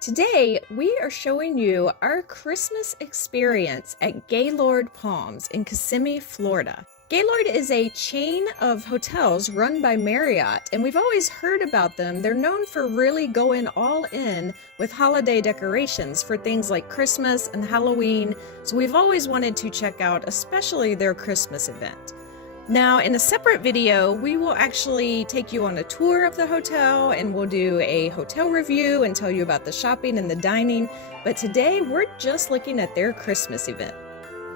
Today, we are showing you our Christmas experience at Gaylord Palms in Kissimmee, Florida. Gaylord is a chain of hotels run by Marriott, and we've always heard about them. They're known for really going all in with holiday decorations for things like Christmas and Halloween, so we've always wanted to check out especially their Christmas event. Now, in a separate video, we will actually take you on a tour of the hotel and we'll do a hotel review and tell you about the shopping and the dining. But today, we're just looking at their Christmas event.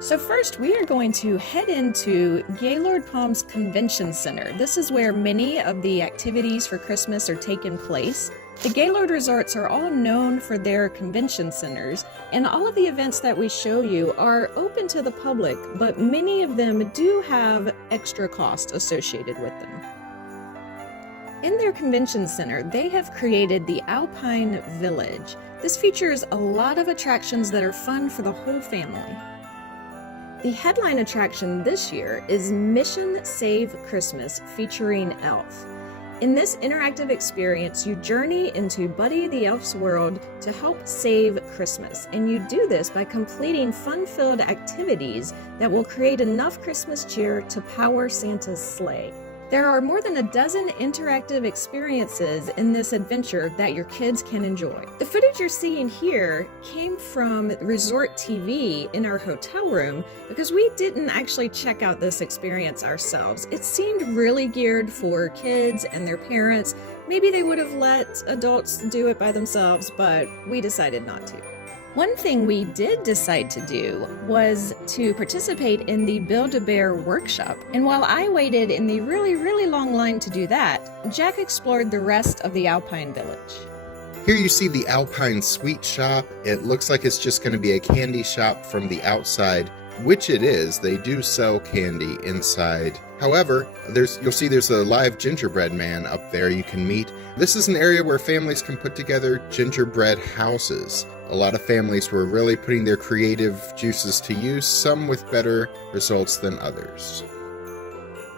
So first, we are going to head into Gaylord Palms Convention Center. This is where many of the activities for Christmas are taking place. The Gaylord resorts are all known for their convention centers, and all of the events that we show you are open to the public, but many of them do have extra cost associated with them. In their convention center, they have created the Alpine Village. This features a lot of attractions that are fun for the whole family. The headline attraction this year is Mission Save Christmas featuring Elf. In this interactive experience, you journey into Buddy the Elf's world to help save Christmas, and you do this by completing fun-filled activities that will create enough Christmas cheer to power Santa's sleigh. There are more than a dozen interactive experiences in this adventure that your kids can enjoy. The footage you're seeing here came from Resort TV in our hotel room because we didn't actually check out this experience ourselves. It seemed really geared for kids and their parents. Maybe they would have let adults do it by themselves, but we decided not to. One thing we did decide to do was to participate in the Build-A-Bear workshop. And while I waited in the really long line to do that, Jack explored the rest of the Alpine Village. Here you see the Alpine Sweet Shop. It looks like it's just going to be a candy shop from the outside, which it is. They do sell candy inside. However, you'll see there's a live gingerbread man up there you can meet. This is an area where families can put together gingerbread houses. A lot of families were really putting their creative juices to use, some with better results than others.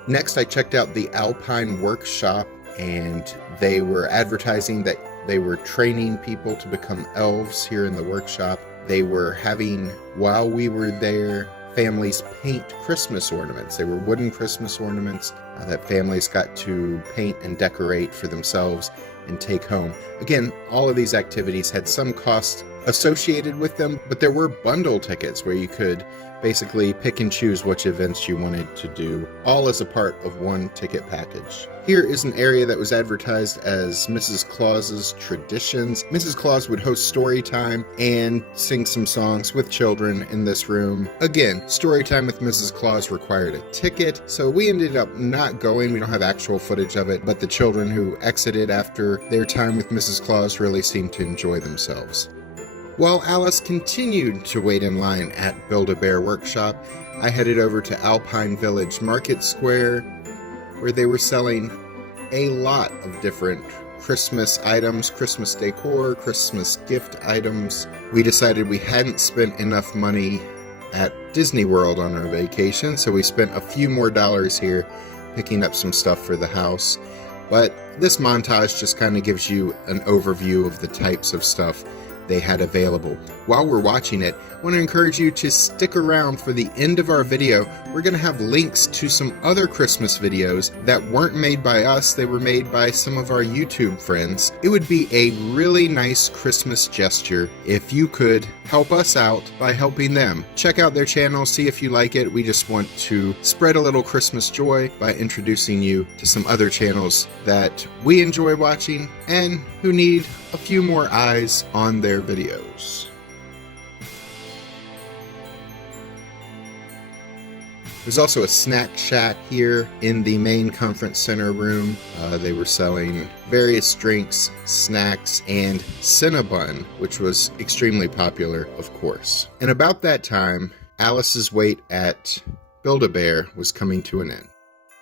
Next, I checked out the Alpine Workshop, and they were advertising that they were training people to become elves here in the workshop. They were having, while we were there, families paint Christmas ornaments. They were wooden Christmas ornaments that families got to paint and decorate for themselves and take home. Again, all of these activities had some cost associated with them, but there were bundle tickets where you could basically pick and choose which events you wanted to do, all as a part of one ticket package. Here is an area that was advertised as Mrs. Claus's Traditions. Mrs. Claus would host story time and sing some songs with children in this room. Again, story time with Mrs. Claus required a ticket, so we ended up not going. We don't have actual footage of it, but the children who exited after their time with Mrs. Claus really seemed to enjoy themselves. While Alice continued to wait in line at Build-A-Bear Workshop, I headed over to Alpine Village Market Square, where they were selling a lot of different Christmas items, Christmas decor, Christmas gift items. We decided we hadn't spent enough money at Disney World on our vacation, so we spent a few more dollars here picking up some stuff for the house. But this montage just kind of gives you an overview of the types of stuff they had available. While we're watching it, I want to encourage you to stick around for the end of our video. We're going to have links to some other Christmas videos that weren't made by us. They were made by some of our YouTube friends. It would be a really nice Christmas gesture if you could help us out by helping them. Check out their channel, see if you like it. We just want to spread a little Christmas joy by introducing you to some other channels that we enjoy watching and who need a few more eyes on their videos. There's also a snack shack here in the main conference center room. They were selling various drinks, snacks, and Cinnabon, which was extremely popular, of course. And about that time, Alice's wait at Build-A-Bear was coming to an end.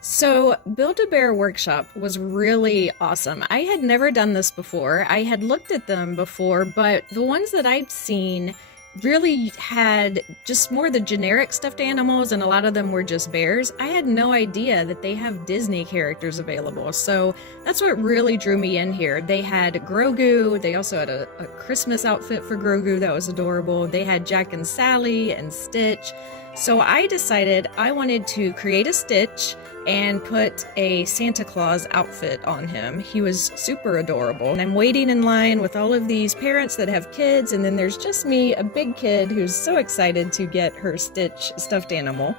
So Build-A-Bear Workshop was really awesome. I had never done this before. I had looked at them before, but the ones that I'd seen really had just more the generic stuffed animals, and a lot of them were just bears. I had no idea that they have Disney characters available, so that's what really drew me in here. They had Grogu. They also had a Christmas outfit for Grogu that was adorable. They had Jack and Sally and Stitch. So I decided I wanted to create a Stitch and put a Santa Claus outfit on him. He was super adorable. And I'm waiting in line with all of these parents that have kids, and then there's just me, a big kid who's so excited to get her Stitch stuffed animal.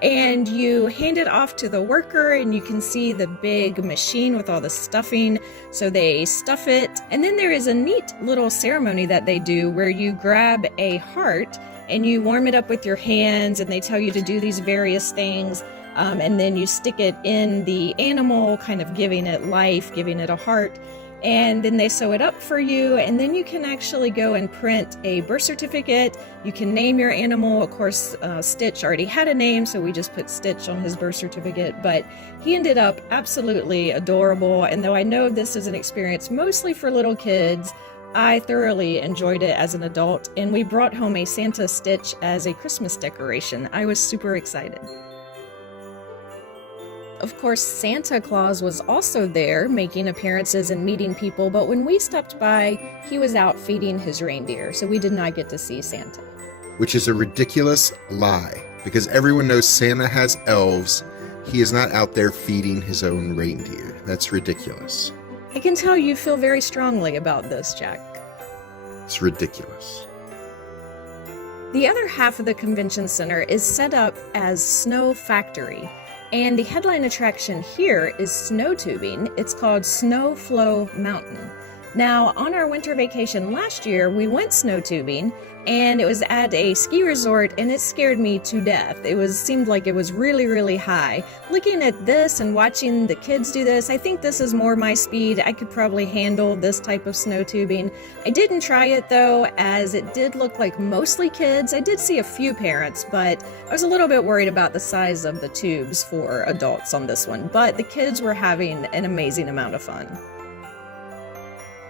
And you hand it off to the worker, and you can see the big machine with all the stuffing. So they stuff it. And then there is a neat little ceremony that they do where you grab a heart and you warm it up with your hands, and they tell you to do these various things. And then you stick it in the animal, kind of giving it life, giving it a heart. And then they sew it up for you, and then you can actually go and print a birth certificate. You can name your animal. Of course, Stitch already had a name, so we just put Stitch on his birth certificate, but he ended up absolutely adorable. And though I know this is an experience mostly for little kids, I thoroughly enjoyed it as an adult, and we brought home a Santa Stitch as a Christmas decoration. I was super excited. Of course, Santa Claus was also there, making appearances and meeting people, but when we stopped by, he was out feeding his reindeer, so we did not get to see Santa. Which is a ridiculous lie, because everyone knows Santa has elves. He is not out there feeding his own reindeer. That's ridiculous. I can tell you feel very strongly about this, Jack. It's ridiculous. The other half of the convention center is set up as Snow Factory, and the headline attraction here is snow tubing. It's called Snow Flow Mountain. Now, on our winter vacation last year, we went snow tubing, and it was at a ski resort, and it scared me to death. Seemed like it was really, really high. Looking at this and watching the kids do this, I think this is more my speed. I could probably handle this type of snow tubing. I didn't try it though, as it did look like mostly kids. I did see a few parents, but I was a little bit worried about the size of the tubes for adults on this one. But the kids were having an amazing amount of fun.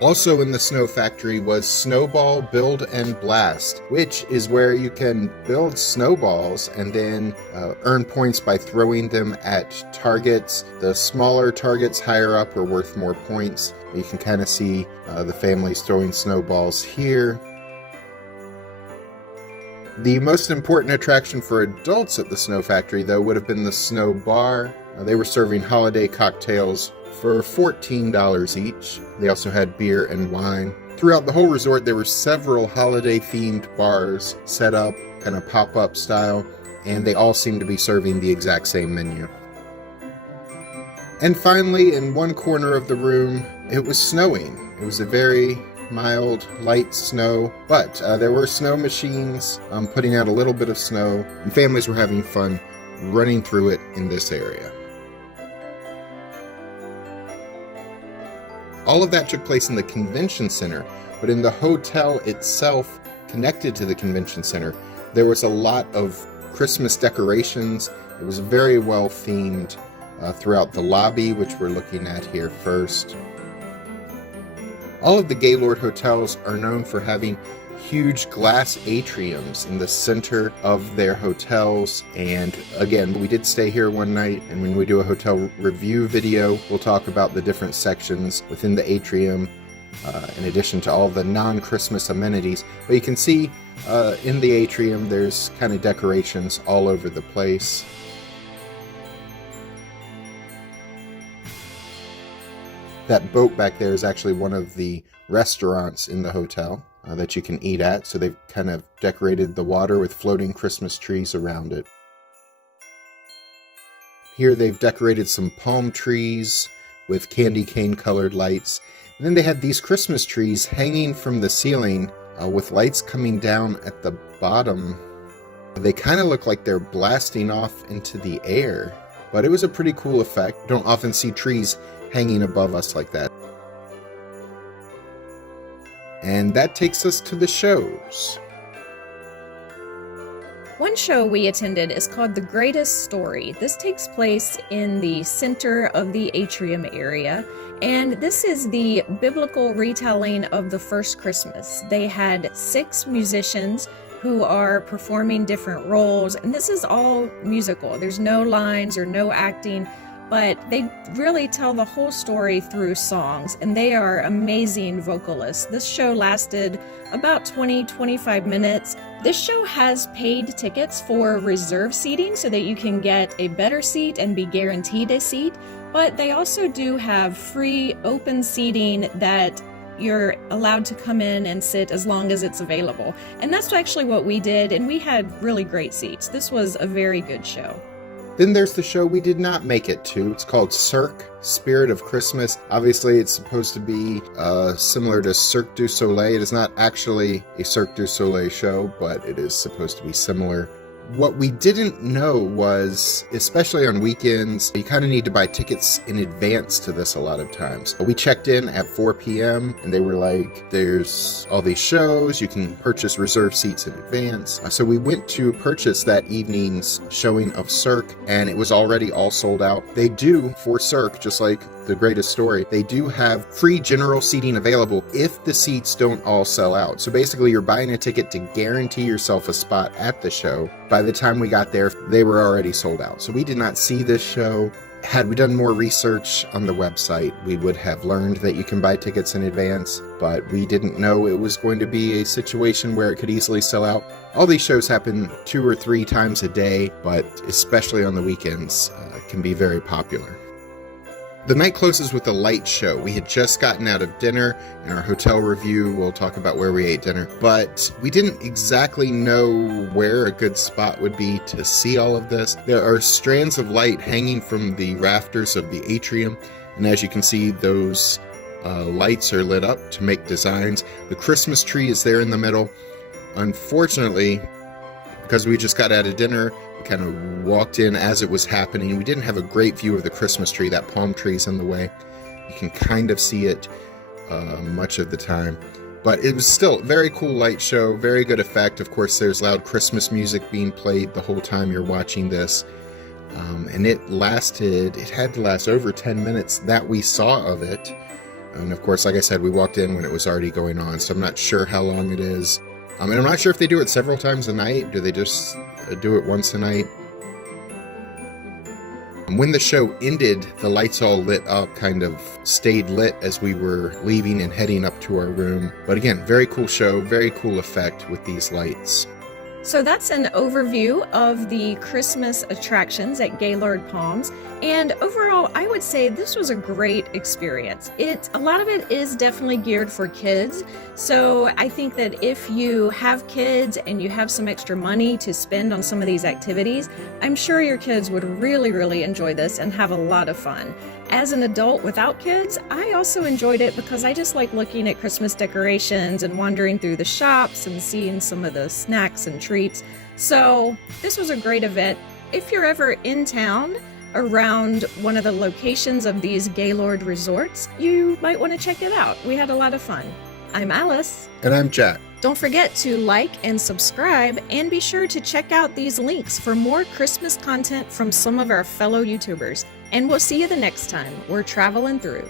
Also in the Snow Factory was Snowball Build and Blast, which is where you can build snowballs and then earn points by throwing them at targets. The smaller targets higher up are worth more points. You can kind of see the families throwing snowballs here. The most important attraction for adults at the Snow Factory, though, would have been the Snow Bar. They were serving holiday cocktails for $14 each. They also had beer and wine. Throughout the whole resort, there were several holiday-themed bars set up, kind of pop-up style, and they all seemed to be serving the exact same menu. And finally, in one corner of the room, it was snowing. It was a very mild, light snow, but there were snow machines putting out a little bit of snow, and families were having fun running through it in this area. All of that took place in the convention center, but in the hotel itself, connected to the convention center, there was a lot of Christmas decorations. It was very well themed throughout the lobby, which we're looking at here first. All of the Gaylord hotels are known for having huge glass atriums in the center of their hotels, and again, we did stay here one night, and when we do a hotel review video, we'll talk about the different sections within the atrium in addition to all the non-Christmas amenities. But you can see in the atrium there's kind of decorations all over the place. That boat back there is actually one of the restaurants in the hotel that you can eat at, so they've kind of decorated the water with floating Christmas trees around it. Here they've decorated some palm trees with candy cane colored lights, and then they had these Christmas trees hanging from the ceiling with lights coming down at the bottom. They kind of look like they're blasting off into the air, but it was a pretty cool effect. You don't often see trees hanging above us like that. And that takes us to the shows. One show we attended is called The Greatest Story. This takes place in the center of the atrium area, and this is the biblical retelling of the first Christmas. They had 6 musicians who are performing different roles. And this is all musical. There's no lines or no acting, but they really tell the whole story through songs, and they are amazing vocalists. This show lasted about 20-25 minutes. This show has paid tickets for reserve seating so that you can get a better seat and be guaranteed a seat, but they also do have free open seating that you're allowed to come in and sit as long as it's available. And that's actually what we did, and we had really great seats. This was a very good show. Then there's the show we did not make it to. It's called Cirque, Spirit of Christmas. Obviously, it's supposed to be similar to Cirque du Soleil. It is not actually a Cirque du Soleil show, but it is supposed to be similar. What we didn't know was, especially on weekends, you kind of need to buy tickets in advance to this a lot of times. We checked in at 4 p.m. and they were like, there's all these shows, you can purchase reserved seats in advance. So we went to purchase that evening's showing of Cirque, and it was already all sold out. They do, for Cirque, just like The Greatest Story, they do have free general seating available if the seats don't all sell out. So basically, you're buying a ticket to guarantee yourself a spot at the show. By the time we got there, they were already sold out. So we did not see this show. Had we done more research on the website, we would have learned that you can buy tickets in advance, but we didn't know it was going to be a situation where it could easily sell out. All these shows happen 2 or 3 times a day, but especially on the weekends, can be very popular. The night closes with a light show. We had just gotten out of dinner. In our hotel review, we'll talk about where we ate dinner, but we didn't exactly know where a good spot would be to see all of this. There are strands of light hanging from the rafters of the atrium, and as you can see, those lights are lit up to make designs. The Christmas tree is there in the middle. Unfortunately, because we just got out of dinner, we kind of walked in as it was happening. We didn't have a great view of the Christmas tree. That palm tree is in the way. You can kind of see it much of the time. But it was still a very cool light show, very good effect. Of course, there's loud Christmas music being played the whole time you're watching this. And it had to last over 10 minutes that we saw of it. And of course, like I said, we walked in when it was already going on, so I'm not sure how long it is. And I'm not sure if they do it several times a night. Do they just do it once a night? When the show ended, the lights all lit up, kind of stayed lit as we were leaving and heading up to our room. But again, very cool show, very cool effect with these lights. So that's an overview of the Christmas attractions at Gaylord Palms. And overall, I would say this was a great experience. A lot of it is definitely geared for kids. So I think that if you have kids and you have some extra money to spend on some of these activities, I'm sure your kids would really, really enjoy this and have a lot of fun. As an adult without kids, I also enjoyed it because I just like looking at Christmas decorations and wandering through the shops and seeing some of the snacks and treats. So this was a great event. If you're ever in town around one of the locations of these Gaylord resorts, you might want to check it out. We had a lot of fun. I'm Alice. And I'm Jack. Don't forget to like and subscribe, and be sure to check out these links for more Christmas content from some of our fellow YouTubers. And we'll see you the next time we're traveling through.